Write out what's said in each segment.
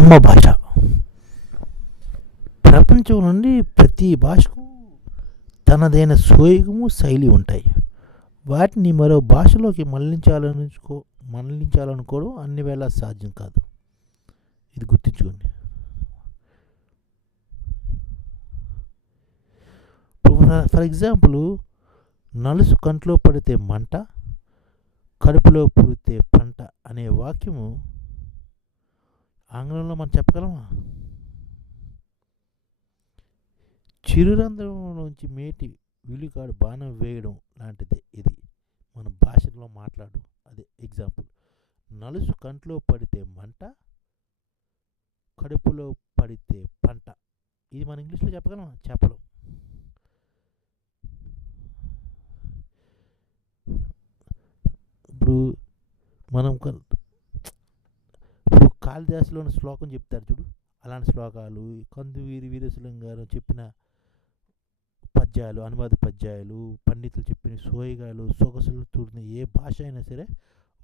అమ్మ భాష. ప్రపంచం నుండి ప్రతి భాషకు తనదైన సోయగము శైలి ఉంటాయి. వాటిని మరో భాషలోకి మళ్ళించాలనుకో మళ్ళించాలనుకోవడం అన్ని వేళ సాధ్యం కాదు. ఇది గుర్తించుకోండి. ఫర్ ఎగ్జాంపుల్ నలుసు కంట్లో పడితే మంట కడుపులో పుడితే పంట అనే వాక్యము ఆంగ్లంలో మనం చెప్పగలమా? చిరురంధ్రంలోంచి మేటి విలుకాడు బాణం వేయడం లాంటిదే ఇది. మన భాషలో మాట్లాడు. అదే ఎగ్జాంపుల్. నలుసు కంట్లో పడితే మంట కడుపులో పడితే పంట. ఇది మన ఇంగ్లీష్లో చెప్పగలమా? చెప్పలేం. ఇప్పుడు మనం కాళిదాసులోని శ్లోకం చెప్తారు చూడు. అలాంటి శ్లోకాలు కందువీరి వీరి గారు చెప్పిన పద్యాలు అనువాద పద్యాలు పండితులు చెప్పిన సోయగాలు సొగసులు తూడిన ఏ భాష అయినా సరే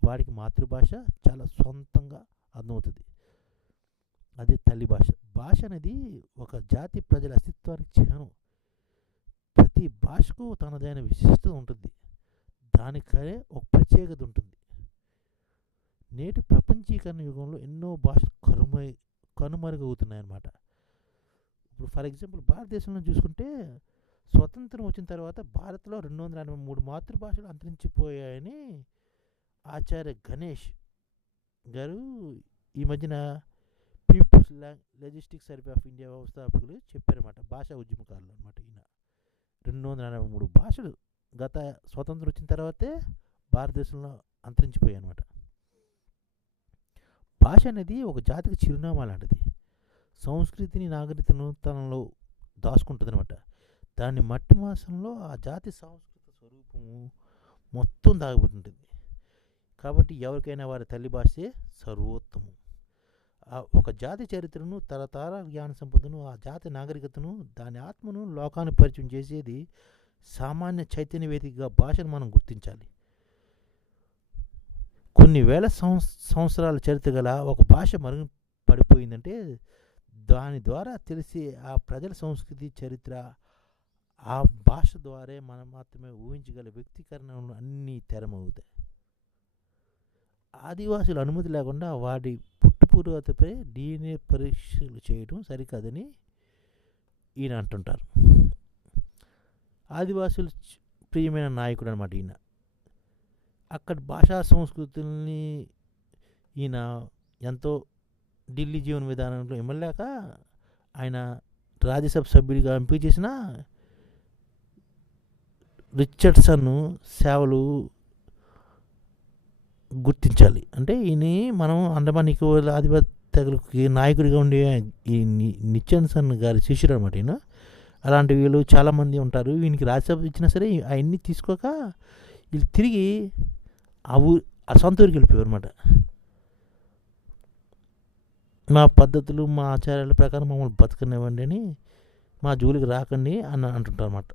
వాడికి మాతృభాష చాలా సొంతంగా అర్థమవుతుంది. అదే తల్లి భాష. భాష అనేది ఒక జాతి ప్రజల అస్తిత్వానికి చిహ్నం ప్రతి భాషకు తనదైన విశిష్టత ఉంటుంది. దానికనే ఒక ప్రత్యేకత ఉంటుంది. నేటి ప్రపంచీకరణ యుగంలో ఎన్నో భాషలు కనుమై కనుమరుగవుతున్నాయన్నమాట. ఇప్పుడు ఫర్ ఎగ్జాంపుల్ భారతదేశంలో చూసుకుంటే స్వతంత్రం వచ్చిన తర్వాత భారత్లో రెండు వందల ఎనభై మూడు మాతృభాషలు అంతరించిపోయాయని ఆచార్య గణేష్ గారు ఈ మధ్యన people's linguistic survey of India వ్యవస్థాపకులు చెప్పారన్నమాట. భాషా ఉద్యమకారులు అనమాట ఈయన. రెండు వందల ఎనభై మూడు భాషలు గత స్వతంత్రం వచ్చిన తర్వాతే భారతదేశంలో అంతరించిపోయాయి అనమాట భాష అనేది ఒక జాతికి చిరునామా లాంటిది. సంస్కృతిని నాగరికతను తనలో దాచుకుంటుంది అనమాట దాని మట్టి మాసంలో ఆ జాతి సాంస్కృతిక స్వరూపము మొత్తం దాగబడి ఉంటుంది కాబట్టి ఎవరికైనా వారి తల్లి భాషే సర్వోత్తమం. ఆ ఒక జాతి చరిత్రను తరతర జ్ఞాన సంపదను ఆ జాతి నాగరికతను దాని ఆత్మను లోకానికి పరిచయం చేసేది సామాన్య చైతన్య వేదికగా భాషను మనం గుర్తించాలి. కొన్ని వేల సంవత్స సంవత్సరాల చరిత్ర గల ఒక భాష మరుగు పడిపోయిందంటే దాని ద్వారా తెలిసి ఆ ప్రజల సంస్కృతి చరిత్ర ఆ భాష ద్వారా మనం మాత్రమే ఊహించగల వ్యక్తీకరణలు అన్నీ తెరమవుతాయి. ఆదివాసుల అనుమతి లేకుండా వాటి పుట్టుపూర్వతపై డిఎన్ఏ పరీక్షలు చేయడం సరికాదని ఈయన అంటుంటారు. ఆదివాసులు ప్రియమైన నాయకుడు అనమాట ఈయన. అక్కడ భాషా సంస్కృతుల్ని ఈయన ఎంతో ఢిల్లీ జీవన విధానంలో ఇమ్మలేక ఆయన రాజ్యసభ సభ్యుడిగా ఎంపిక చేసిన రిచర్డ్సన్ సేవలు గుర్తించాలి. అంటే ఈయన మనం అండమాన్ నికోబార్ ఆదివాసీ నాయకుడిగా ఉండే ఈ నిచ్చన్సన్ గారి శిష్యుడు అనమాట ఈయన. అలాంటి వీళ్ళు చాలామంది ఉంటారు. వీనికి రాజ్యసభ ఇచ్చినా సరే అవన్నీ తీసుకోక వీళ్ళు తిరిగి ఆ ఊ ఆ సొంత ఊరికి వెళ్ళిపోయారు అనమాట మా పద్ధతులు మా ఆచారాల ప్రకారం మమ్మల్ని బతకనివ్వండి అని మా జోలికి రాకండి అని అంటుంటారు అనమాట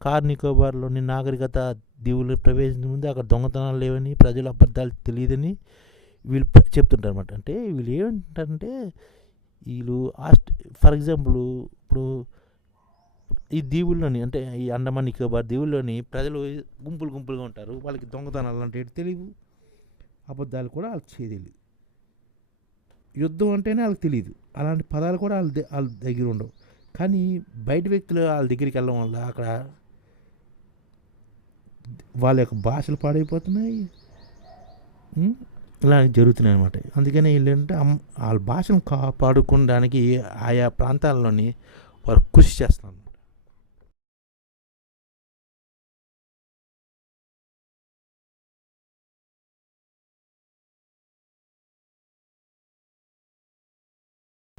కార్ నికోబార్లోని నాగరికత దీవులు ప్రవేశించే ముందు అక్కడ దొంగతనాలు లేవని ప్రజల అబద్ధాలు తెలియదని వీళ్ళు చెప్తుంటారు అనమాట అంటే వీళ్ళు ఏమంటారంటే వీళ్ళు ఆస్ట్ ఫర్ ఎగ్జాంపుల్ ఇప్పుడు ఈ దీవుల్లోని అంటే ఈ అండమాన్ నికోబార్ దీవుల్లోని ప్రజలు గుంపులు గుంపులుగా ఉంటారు. వాళ్ళకి దొంగతనాలు అంటే తెలియదు అబద్ధాలు కూడా వాళ్ళకి తెలియదు యుద్ధం అంటేనే వాళ్ళకి తెలియదు అలాంటి పదాలు కూడా వాళ్ళ వాళ్ళ దగ్గర ఉండవు. కానీ బయట వ్యక్తులు వాళ్ళ దగ్గరికి వెళ్ళడం వల్ల అక్కడ వాళ్ళ యొక్క భాషలు పాడైపోతున్నాయి. ఇలాంటివి ఇలా జరుగుతున్నాయి అనమాట అందుకని ఏంటంటే వాళ్ళ భాషను కాపాడుకోవడానికి ఆయా ప్రాంతాల్లోని వారు కృషి చేస్తున్నారు.